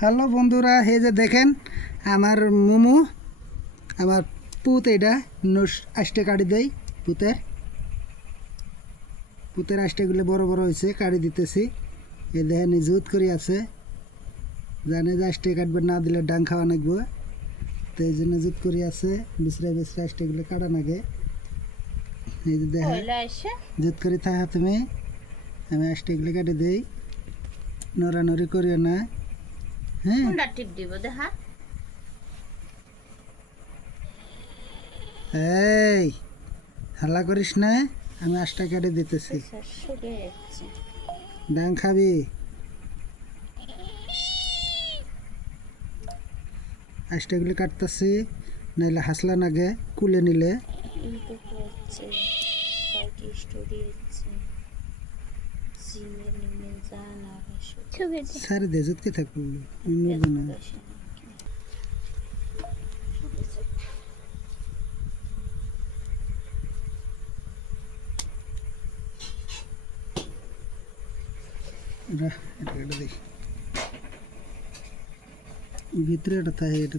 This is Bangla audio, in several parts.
হ্যালো বন্ধুরা, এই যে দেখেন আমার মোমো, আমার পুত এটা আষ্টে কাটি দেয়। পুতের আষ্টেগুলো বড় বড় হয়েছে, কাটি দিতেছি। এই দেখেন জুত করে আছে, জানে যে আষ্টে কাটবে, না দিলে ডাং খাওয়া নাকবো, তো এই জন্য জুত করে আছে। বিছরা বিছরা আষ্টেগুলো কাটা নাগে। এই যে দেখেন জুত করে থাকা তুমি, আমি আষ্টেগুলো কাটি দিই, নড়ানড়ি করিও না। হ্যাঁ, টিপ দিব দেখা। এই হাল্লা করিস না, আমি আষ্টা কেটে দিতেছি। ডাং খাবি? আষ্টাগুলি কাটতেছি, নাইলে হাসলা নাগে কুলে নিলে। সারে দে জুতকে থাকবো না। এটা দেখি ভিতরে এটা থাকে, এটা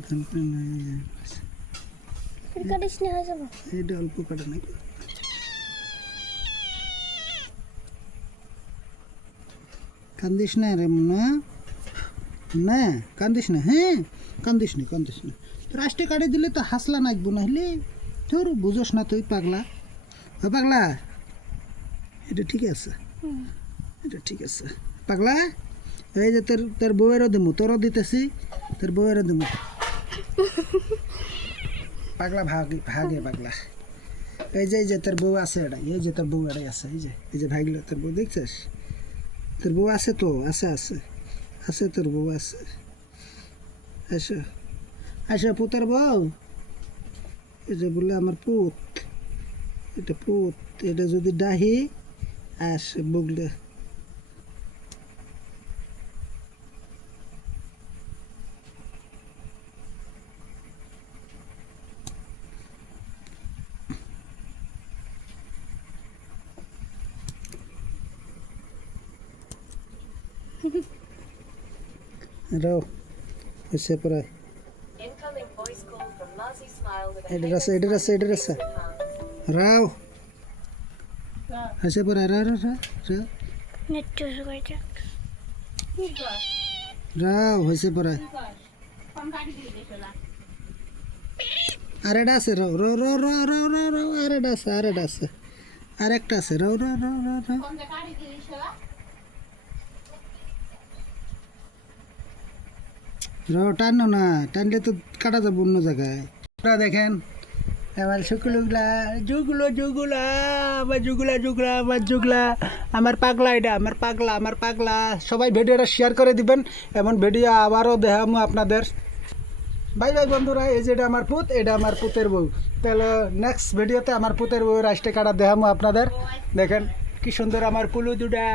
এটা অল্প কাটা নাই। কান্দিস না রে মনে, না কান্দিস না। হ্যাঁ, কান্দিস না তোর আষ্টে কাটে দিলে তো হাসলা নাচবো, না হলে তোর বুঝোস না তুই পাগলা। পাগলা, এটা ঠিক আছে, এটা ঠিক আছে পাগলা। এই যে তোর বউয়েরও দিমু, তোরও দিতেছি, তোর বউয়েরও দিমু। পাগলা ভাগে পাগলা। এই যে তোর বউ আছে, এটা এই যে তোর বউ এটাই আছে, এই যে ভাগলো তোর বউ, দেখছিস? তোর বউ আছে তো, আছে তোর বউ আছে। আসো পুতের বউ। এই যে বললে আমার পুত, এটা পুত, এটা যদি ডাহি আসে বুগলে। রাও এসে পড়ায়, এটা আছে রাও এসে পড়ায়, রাও হয়েছে পড়ায়। আর এটা আছে, রাও রাও রাও রাও রাও রাও রাও, আর এটা আছে, আর একটা আছে, রাও রাও রাও রাও রাও। রাও টানো না, টানলে তো কাটা যাবো অন্য জায়গায়। দেখেন আমার শুকুলগুলা, আমার পাগলা, এটা আমার পাগলা। সবাই ভিডিওটা শেয়ার করে দিবেন, এমন ভিডিও আবারও দেখাবো আপনাদের। বাই বন্ধুরা, এই যে এটা আমার পুত, এটা আমার পুতের বউ। তাহলে নেক্সট ভিডিওতে আমার পুতের বউ রাষ্ট্রে কাটা দেখাবো আপনাদের। দেখেন কি সুন্দর আমার পুলু দুটা।